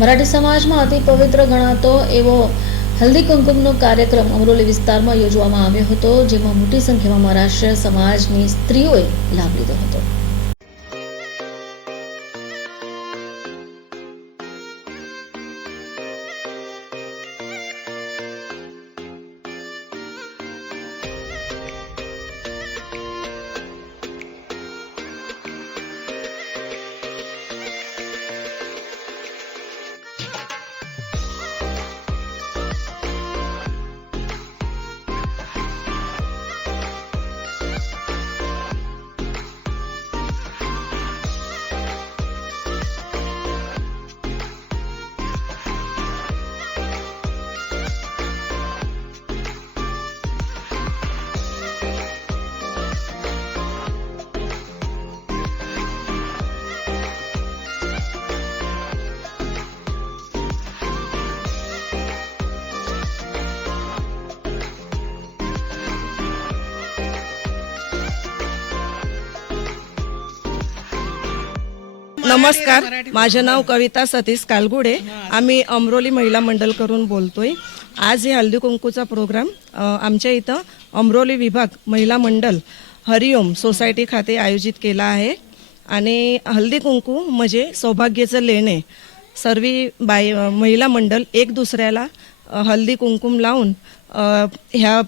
મરાઠી સમાજમાં અતિ પવિત્ર ગણાતો એવો હલ્દી કુમકુમનો કાર્યક્રમ અમરોલી વિસ્તારમાં યોજવામાં આવ્યો હતો, જેમાં મોટી સંખ્યામાં મહારાષ્ટ્ર સમાજની સ્ત્રીઓએ લાભ લીધો હતો. नमस्कार, माझे नाव कविता सतीश कालगुडे. आम्ही अमरोली महिला मंडल करून बोलतोय. आज हे हल्दी कुंकूचा प्रोग्राम आमच्या इथं अमरोली विभाग महिला मंडल हरिओम सोसायटी खाते आयोजित केला आहे. आणि हल्दी कुंकू म्हणजे सौभाग्याचं लेणे. सर्व महिला मंडल एक दुसऱ्याला हल्दी कुंकुम लावून ह्या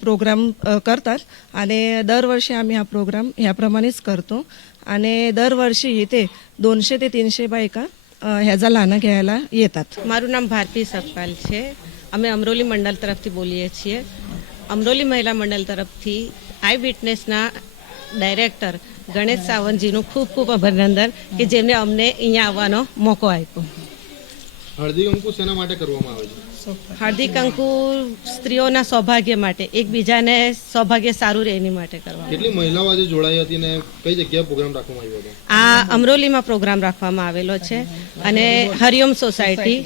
प्रोग्राम करतात. आणि दरवर्षी आम्ही हा प्रोग्राम ह्याप्रमाणेच करतो. અને દર વર્ષે इथे 200 તે 300 બાયકા હેઝા લાના ઘેલા येतात. મારું નામ ભારતી સપકાલ છે. અમે અમરોલી મંડળ તરફથી બોલીએ છીએ. અમરોલી મહિલા મંડળ તરફથી આઈ વિટનેસના ડાયરેક્ટર ગણેશ સાવંતજીનું ખૂબ ખૂબ અભિનંદન કે જેમને અમને અહીંયા આવવાનો મોકો આપ્યો. હળદી કંકુ શેના માટે કરવામાં આવે છે? હળદી કંકુ સ્ત્રીઓના સૌભાગ્ય માટે, એકબીજાને સૌભાગ્ય સારું રહે એની માટે કરવામાં. કેટલી મહિલાઓ આજે જોડાઈ હતી ને કઈ જગ્યાએ પ્રોગ્રામ રાખવામાં આવ્યો હતો? આ અમરોલીમાં પ્રોગ્રામ રાખવામાં આવેલો છે અને હરિઓમ સોસાયટી